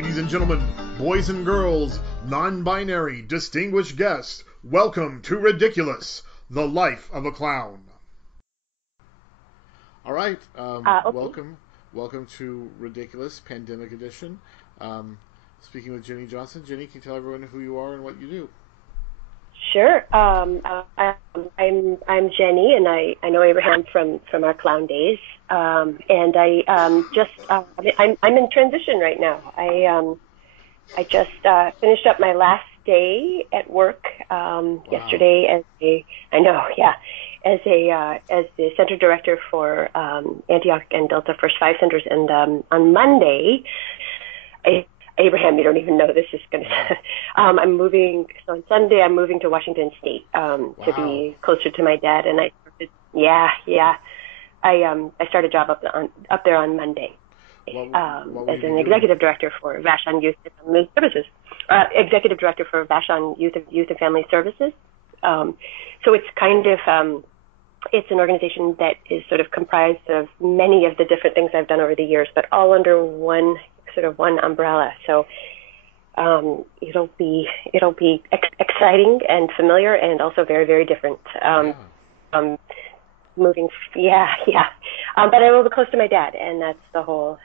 Ladies and gentlemen, boys and girls, non-binary, distinguished guests, welcome to Ridiculous, the Life of a Clown. All right, Okay. welcome to Ridiculous Pandemic Edition. Speaking with Jeni Johnson. Jeni, can you tell everyone who you are and what you do? Sure. I'm Jenny, and I know Abraham from our clown days. And I'm in transition right now. I just finished up my last day at work yesterday as the center director for Antioch and Delta First 5 centers, and on Monday. Abraham, you don't even know this is going to. I'm moving. So on Sunday, I'm moving to Washington State to be closer to my dad. And I started a job up there on Monday as an executive director for Vashon Youth and Family Services. Executive director for Vashon Youth and Family Services. So it's kind of it's an organization that is sort of comprised of many of the different things I've done over the years, but all under one umbrella. So it'll be exciting and familiar, and also very, very different. Moving, but I will be close to my dad, and that's the whole.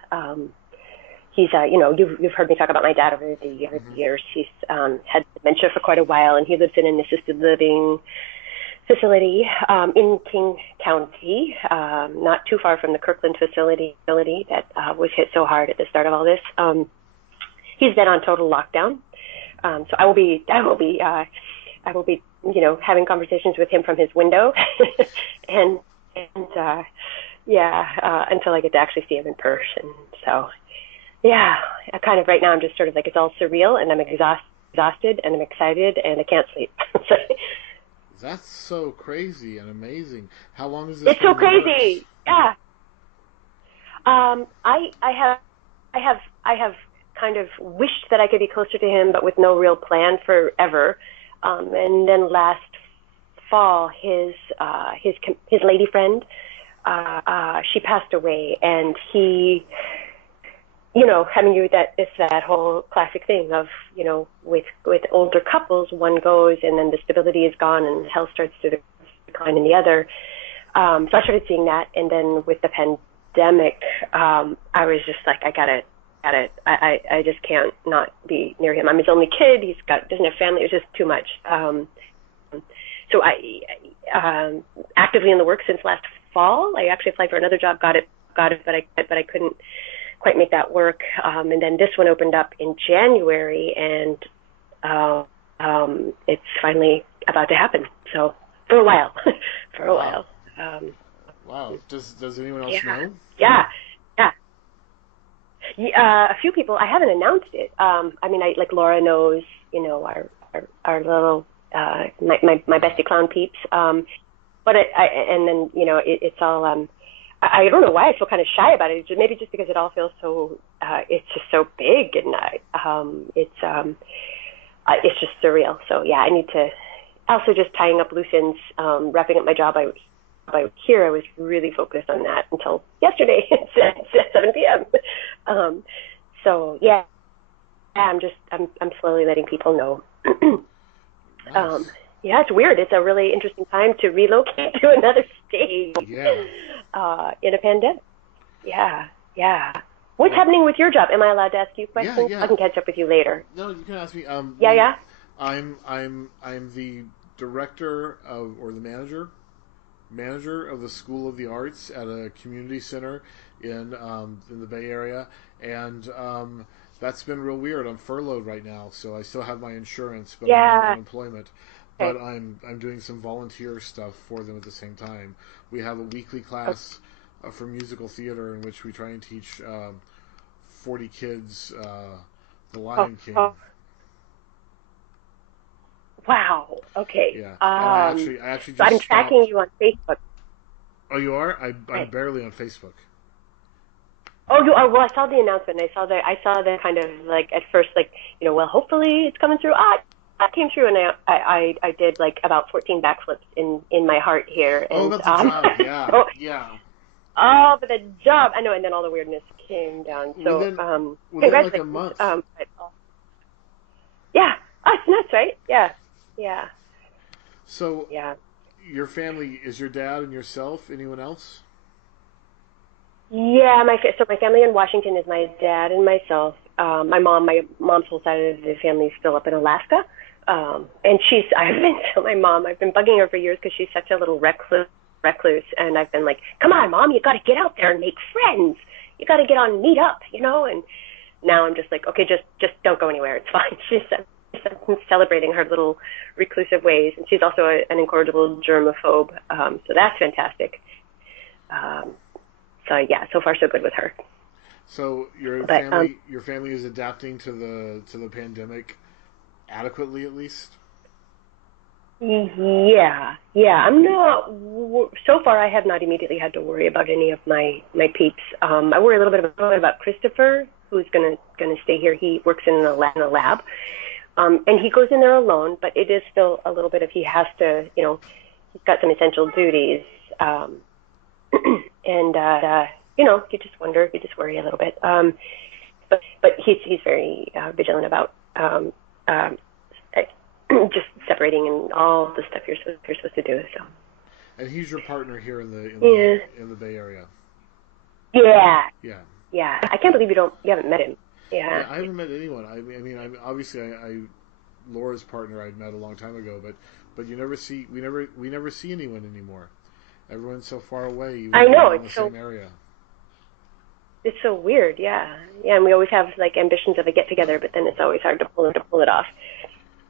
He's you've heard me talk about my dad over the years. He's had dementia for quite a while, and he lives in an assisted living facility in King County, not too far from the Kirkland facility that was hit so hard at the start of all this. He's been on total lockdown, so I will be having conversations with him from his window, and until I get to actually see him in person. So I kind of right now I'm just sort of like, it's all surreal, and I'm exhausted, and I'm excited, and I can't sleep. That's so crazy and amazing. How long is this? It's so crazy. Yeah. I have kind of wished that I could be closer to him, but with no real plan forever. And then last fall, his lady friend, she passed away, and he, it's that whole classic thing of, with older couples, one goes and then the stability is gone and health starts to decline in the other. So I started seeing that, and then with the pandemic, I was just like, I just can't not be near him. I'm his only kid. Doesn't have family. It was just too much. So I actively in the work since last fall. I actually applied for another job, got it, but I couldn't quite make that work. And then this one opened up in January, and it's finally about to happen. So for a while. Wow. Does anyone else know? Yeah. A few people. I haven't announced it. Like Laura knows, our little, my bestie clown peeps. But it's all, I don't know why I feel kind of shy about it. Maybe just because it all feels so, it's just so big, and it's just surreal. So I need to, also just tying up loose ends, wrapping up my job. I was really focused on that until yesterday at 7 p.m. I'm slowly letting people know. Nice. It's weird. It's a really interesting time to relocate to another state. In a pandemic. Yeah. What's happening with your job? Am I allowed to ask you questions? Yeah. I can catch up with you later. No, you can ask me. I'm the director or the manager of the School of the Arts at a community center in the Bay Area, and that's been real weird. I'm furloughed right now, so I still have my insurance, but I'm on unemployment. Okay. But I'm doing some volunteer stuff for them at the same time. We have a weekly class for musical theater in which we try and teach 40 kids The Lion King. Wow. Okay. Yeah. I actually just I'm tracking you on Facebook. Oh, you are? I'm barely on Facebook. Oh, you are. Well, I saw the announcement. I saw the kind of like at first, like, hopefully it's coming through. That came through, and I did like about 14 backflips in my heart here. And, that's a job. Yeah. oh, but the job, I know, and then all the weirdness came down. So, within like a month. Yeah, it's nuts, right? Yeah, yeah. So, yeah. Your family is your dad and yourself. Anyone else? Yeah, my family in Washington is my dad and myself. My mom's whole side of the family is still up in Alaska. And I've been bugging her for years because she's such a little recluse, and I've been like, come on, Mom, you got to get out there and make friends. You got to get on and meet up, and now I'm just like, okay, just don't go anywhere. It's fine. She's celebrating her little reclusive ways, and she's also an incorrigible germaphobe, so that's fantastic. So yeah, so far so good with her. So your family is adapting to the pandemic adequately, at least. Yeah. I'm not. So far, I have not immediately had to worry about any of my peeps. I worry a little bit about Christopher, who's gonna stay here. He works in a lab, and he goes in there alone. But it is still a little bit of he has to, he's got some essential duties, and you just wonder, you just worry a little bit. But he's very vigilant about just separating and all the stuff you're supposed to do. So. And he's your partner here in the Bay Area. Yeah. Yeah. Yeah. I can't believe you haven't met him. Yeah. I haven't met anyone. I mean, obviously, Laura's partner I'd met a long time ago, but we never see anyone anymore. Everyone's so far away. Even I know, in the same area. It's so weird, yeah. Yeah, and we always have like ambitions of a get together, but then it's always hard to pull it off.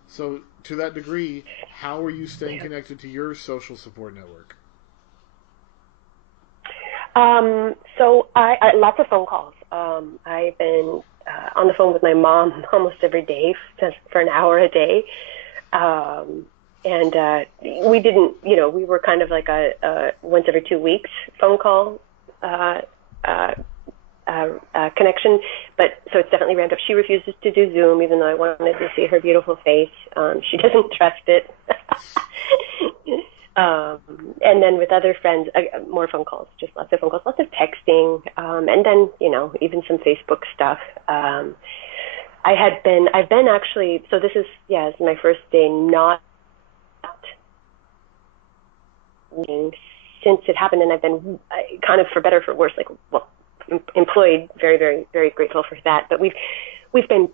So, to that degree, how are you staying connected to your social support network? So I lots of phone calls. I've been on the phone with my mom almost every day, just for an hour a day. And we didn't, we were kind of like a once every 2 weeks phone call connection, but so it's definitely ramped up. She refuses to do Zoom, even though I wanted to see her beautiful face. She doesn't trust it. And then with other friends, more phone calls, just lots of phone calls, lots of texting, and then even some Facebook stuff. I've been actually. So this is it's my first day not since it happened, and I've been kind of, for better or for worse, employed. Very, very, very grateful for that. But we've been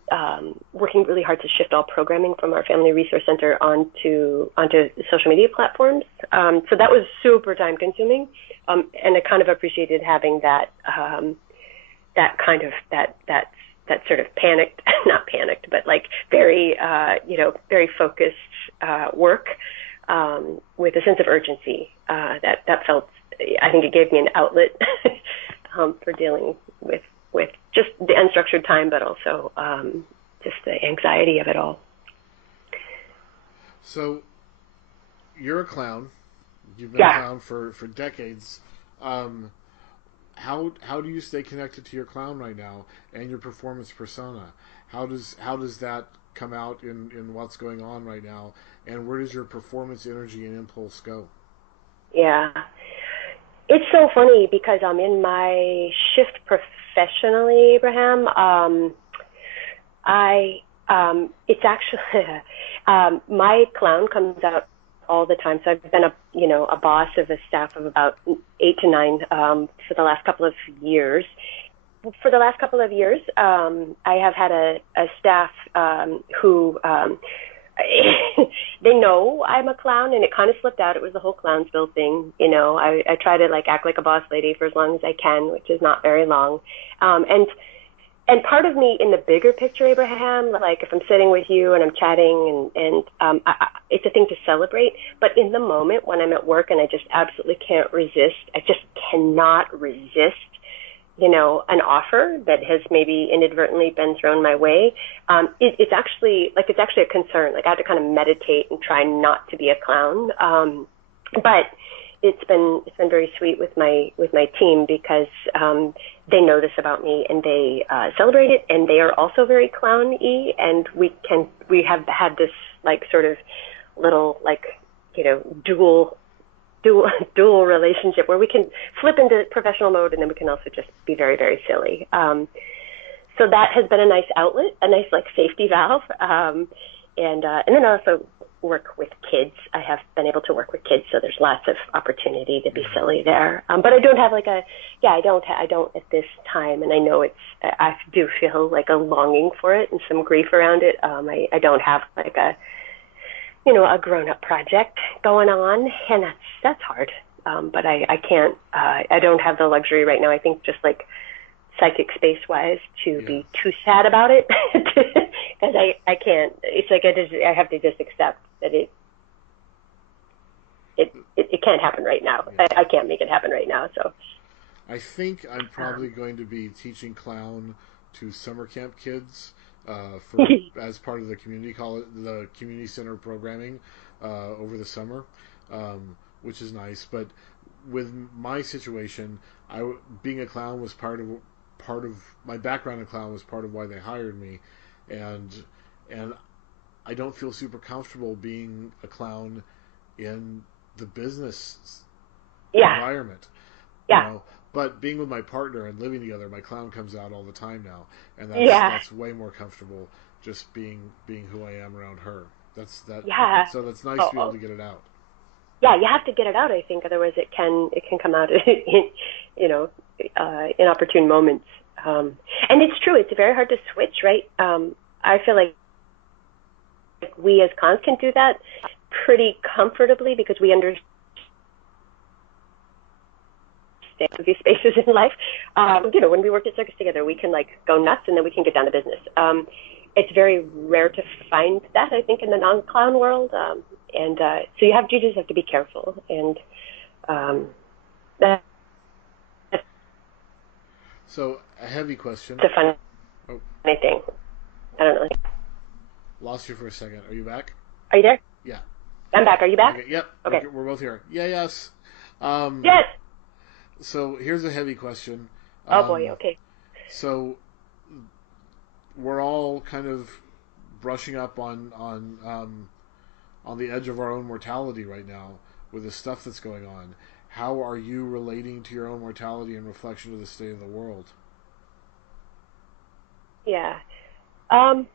working really hard to shift all programming from our Family Resource Center onto social media platforms. So that was super time consuming, and I kind of appreciated having that sort of panicked, not panicked, but like very very focused work with a sense of urgency. That felt, I think it gave me an outlet for dealing with just the unstructured time, but also just the anxiety of it all. So, you're a clown. You've been a clown for decades. How do you stay connected to your clown right now and your performance persona? How does that come out in what's going on right now, and where does your performance energy and impulse go? Yeah. It's so funny because in my shift professionally, Abraham, it's actually my clown comes out all the time. So I've been a boss of a staff of about 8 to 9 for the last couple of years. For the last couple of years, I have had a staff who they know I'm a clown, and it kind of slipped out. It was the whole Clownsville thing. I try to act like a boss lady for as long as I can, which is not very long. And part of me in the bigger picture, Abraham, like if I'm sitting with you and I'm chatting and it's a thing to celebrate. But in the moment when I'm at work and I just absolutely can't resist, I just cannot resist an offer that has maybe inadvertently been thrown my way, it's actually a concern. Like I have to kind of meditate and try not to be a clown. But it's been very sweet with my team because they know this about me and they celebrate it, and they are also very clown-y, and we have had this sort of little dual dual dual relationship where we can flip into professional mode, and then we can also just be very, very silly. So that has been a nice outlet, a nice like safety valve. And then I also work with kids. I have been able to work with kids, so there's lots of opportunity to be silly there. But I don't have like I don't at this time, and I know I do feel like a longing for it and some grief around it. I don't have like a grown-up project going on, and that's hard. But I can't, I don't have the luxury right now, I think, just like psychic space-wise, to be too sad about it, because I can't. It's like I have to just accept that it can't happen right now. Yeah. I can't make it happen right now. So I think I'm probably going to be teaching clown to summer camp kids as part of the the community center programming over the summer, which is nice. But with my situation, being a clown was part of my background in clown was part of why they hired me, and I don't feel super comfortable being a clown in the business environment. Yeah. You know? But being with my partner and living together, my clown comes out all the time now, and that's way more comfortable just being who I am around her. Yeah. So that's nice to be able to get it out. Yeah, you have to get it out, I think, otherwise it can come out in inopportune moments. And it's true, it's very hard to switch, right? I feel like we as clowns can do that pretty comfortably because we understand these spaces in life. When we work at circus together, we can like go nuts and then we can get down to business. It's very rare to find that, I think, in the non-clown world. So you just have to be careful. And that's so a heavy question. a funny thing. I don't know. Lost you for a second. Are you back? Are you there? Yeah. I'm back. Are you back? Okay, yep. Okay. We're both here. Yeah, yes. Yes. So here's a heavy question. Oh boy. Okay. So we're all kind of brushing up on the edge of our own mortality right now with the stuff that's going on. How are you relating to your own mortality in reflection of the state of the world? Yeah. I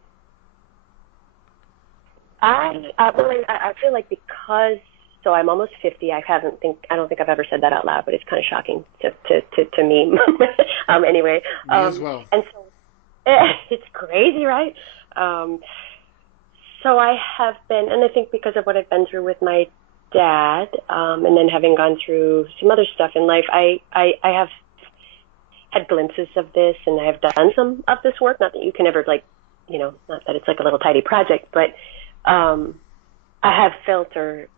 feel like because I'm almost 50. I don't think I've ever said that out loud, but it's kind of shocking to me. Anyway. Me as well. And so it's crazy, right? So I have been, and I think because of what I've been through with my dad, and then having gone through some other stuff in life, I have had glimpses of this, and I have done some of this work. Not that you can ever not that it's like a little tidy project, but I have felt, but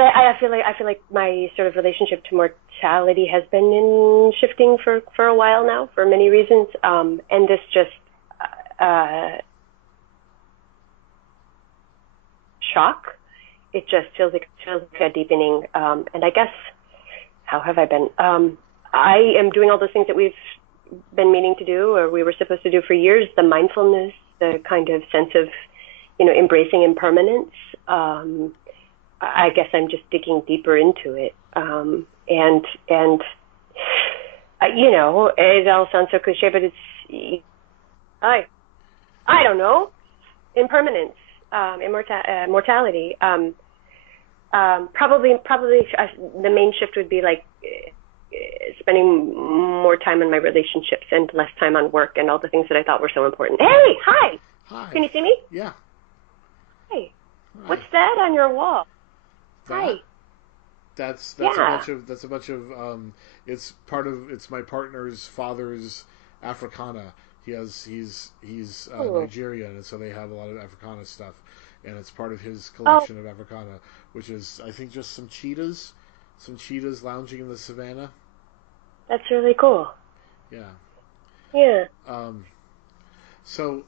I feel like my sort of relationship to mortality has been shifting for a while now, for many reasons, and this just shock. It just feels like a deepening, and I guess how have I been? I am doing all those things that we've been meaning to do, or we were supposed to do for years. The mindfulness, the kind of sense of, embracing impermanence. I guess I'm just digging deeper into it. And it all sounds so cliche, but it's, I don't know, impermanence, mortality. Probably the main shift would be like spending more time on my relationships and less time on work and all the things that I thought were so important. Hey, hi. Hi. Can you see me? Yeah. Hey. Hi. What's that on your wall? Hi. That's Yeah. a bunch of it's my partner's father's Africana. He's Nigerian, and so they have a lot of Africana stuff, and it's part of his collection of Africana, which is I think just some cheetahs lounging in the savannah. That's really cool. Yeah. Yeah. So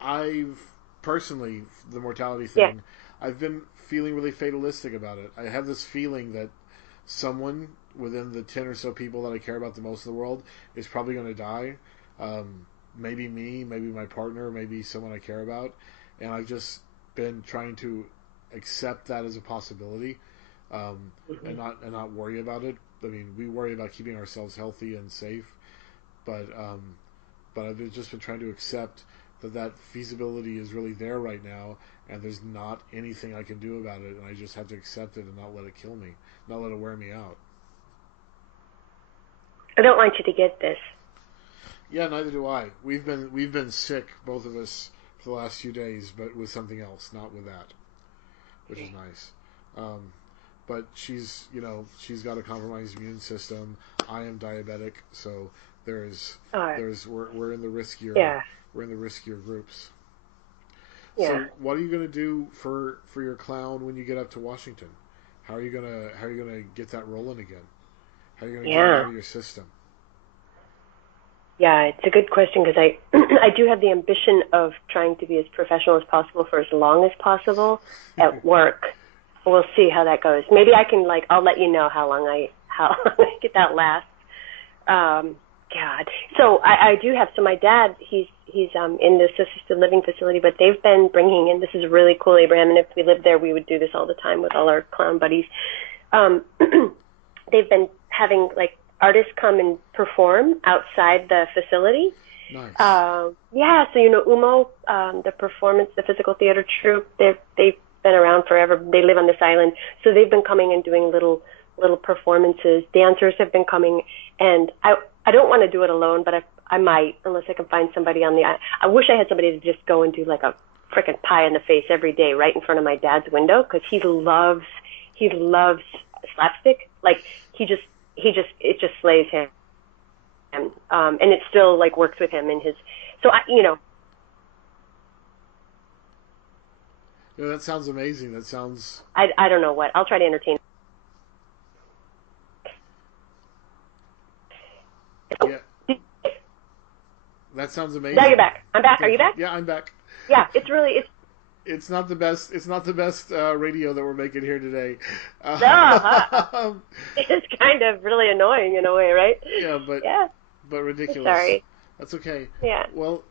I've personally, the mortality thing, I've been feeling really fatalistic about it. I have this feeling that someone within the 10 or so people that I care about the most in the world is probably going to die. Maybe me, maybe my partner, maybe someone I care about. And been trying to accept that as a possibility, and not worry about it. I mean, we worry about keeping ourselves healthy and safe, but I've just been trying to accept that feasibility is really there right now, and there's not anything I can do about it, and I just have to accept it and not let it kill me, not let it wear me out. I don't want you to get this. Yeah, neither do I. We've been sick, both of us, for the last few days, but with something else, not with that, which is nice. But she's got a compromised immune system. I am diabetic, so we're in the riskier groups. Yeah. So what are you going to do for your clown when you get up to Washington? How are you gonna get that rolling again? How are you going to get it out of your system? Yeah, it's a good question because I I do have the ambition of trying to be as professional as possible for as long as possible at work. We'll see how that goes. Maybe I can I'll let you know how long I get that last. God. So I do have. So my dad, he's in this assisted living facility, but they've been bringing in. This is really cool, Abraham. And if we lived there, we would do this all the time with all our clown buddies. They've been having artists come and perform outside the facility. Nice. Yeah. So UMO, the physical theater troupe. They've been around forever. They live on this island, so they've been coming and doing little performances. Dancers have been coming, and I don't want to do it alone, but I might, unless I can find somebody on the island. I wish I had somebody to just go and do a frickin' pie in the face every day right in front of my dad's window, because he loves slapstick. It just slays him, and it still works with him in his. So Yeah, that sounds amazing. That sounds. I don't know what. I'll try to entertain. Yeah. That sounds amazing. Now you're back. I'm back. Are you back? Yeah, I'm back. Yeah, it's not the best. It's not the best radio that we're making here today. It's kind of really annoying in a way, right? Yeah, but ridiculous. Sorry. That's okay. Yeah. Well,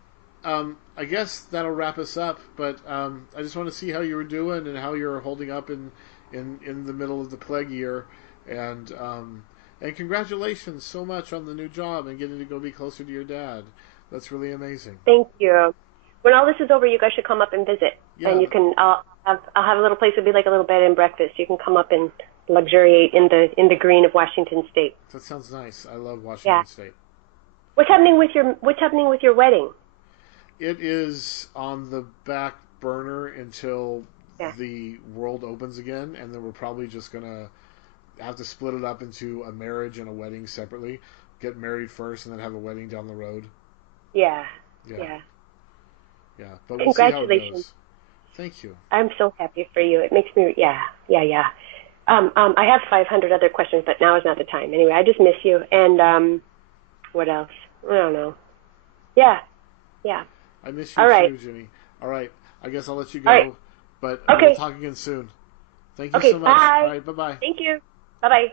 I guess that'll wrap us up. But I just want to see how you were doing and how you're holding up in the middle of the plague year, and congratulations so much on the new job and getting to go be closer to your dad. That's really amazing. Thank you. When all this is over, you guys should come up and visit. Yeah. And you can. I'll have a little place. It'll be like a little bed and breakfast. You can come up and luxuriate in the green of Washington State. That sounds nice. I love Washington State. What's happening with your wedding? It is on the back burner until the world opens again, and then we're probably just gonna have to split it up into a marriage and a wedding separately. Get married first, and then have a wedding down the road. Yeah. But we'll see how it Congratulations. goes. Thank you. I'm so happy for you. It makes me, yeah. I have 500 other questions, but now is not the time. Anyway, I just miss you. And what else? I don't know. Yeah. I miss you too, Jenny. All right. I guess I'll let you go. All right. But okay. We'll talk again soon. Thank you so much. Bye. All right. Bye-bye. Thank you. Bye-bye.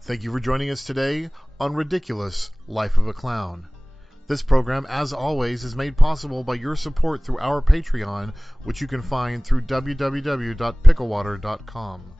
Thank you for joining us today on Ridiculous Life of a Clown. This program, as always, is made possible by your support through our Patreon, which you can find through www.picklewater.com.